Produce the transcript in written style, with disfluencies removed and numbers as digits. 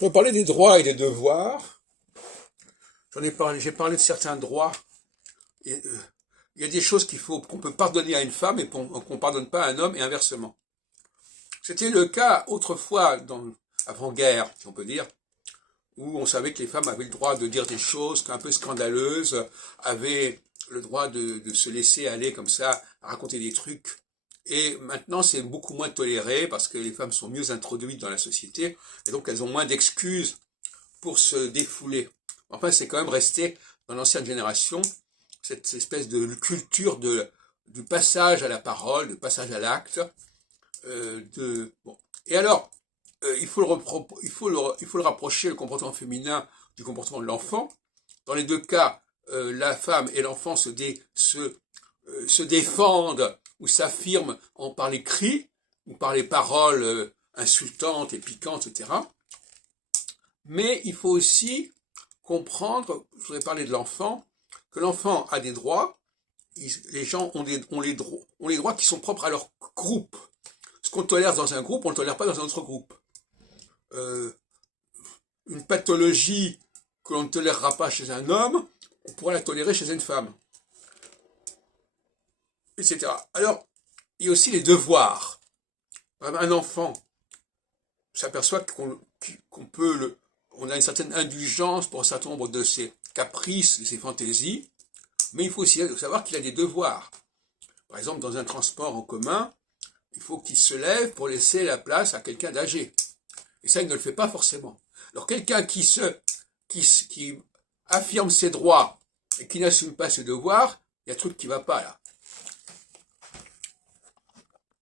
Je vais parler des droits et des devoirs. J'ai parlé de certains droits. Il y a des choses qu'on peut pardonner à une femme et qu'on ne pardonne pas à un homme et inversement. C'était le cas autrefois, avant-guerre, si on peut dire, où on savait que les femmes avaient le droit de dire des choses un peu scandaleuses, avaient le droit de se laisser aller comme ça, à raconter des trucs. Et maintenant, c'est beaucoup moins toléré parce que les femmes sont mieux introduites dans la société et donc elles ont moins d'excuses pour se défouler. Enfin, c'est quand même resté dans l'ancienne génération cette espèce de culture du passage à la parole, du passage à l'acte. Bon. Et alors, il faut le rapprocher, le comportement féminin, du comportement de l'enfant. Dans les deux cas, la femme et l'enfant se défendent ou s'affirment par les cris ou par les paroles insultantes et piquantes, etc. Mais il faut aussi comprendre, je voudrais parler de l'enfant, que l'enfant a des droits, les gens ont les droits qui sont propres à leur groupe. Ce qu'on tolère dans un groupe, on ne le tolère pas dans un autre groupe. Une pathologie que l'on ne tolérera pas chez un homme, on pourra la tolérer chez une femme, etc. Alors, il y a aussi les devoirs. Un enfant s'aperçoit on a une certaine indulgence pour un certain nombre de ses caprices, de ses fantaisies, mais il faut aussi savoir qu'il a des devoirs. Par exemple, dans un transport en commun, il faut qu'il se lève pour laisser la place à quelqu'un d'âgé. Et ça, il ne le fait pas forcément. Alors, quelqu'un qui affirme ses droits et qui n'assume pas ses devoirs, il y a un truc qui ne va pas là.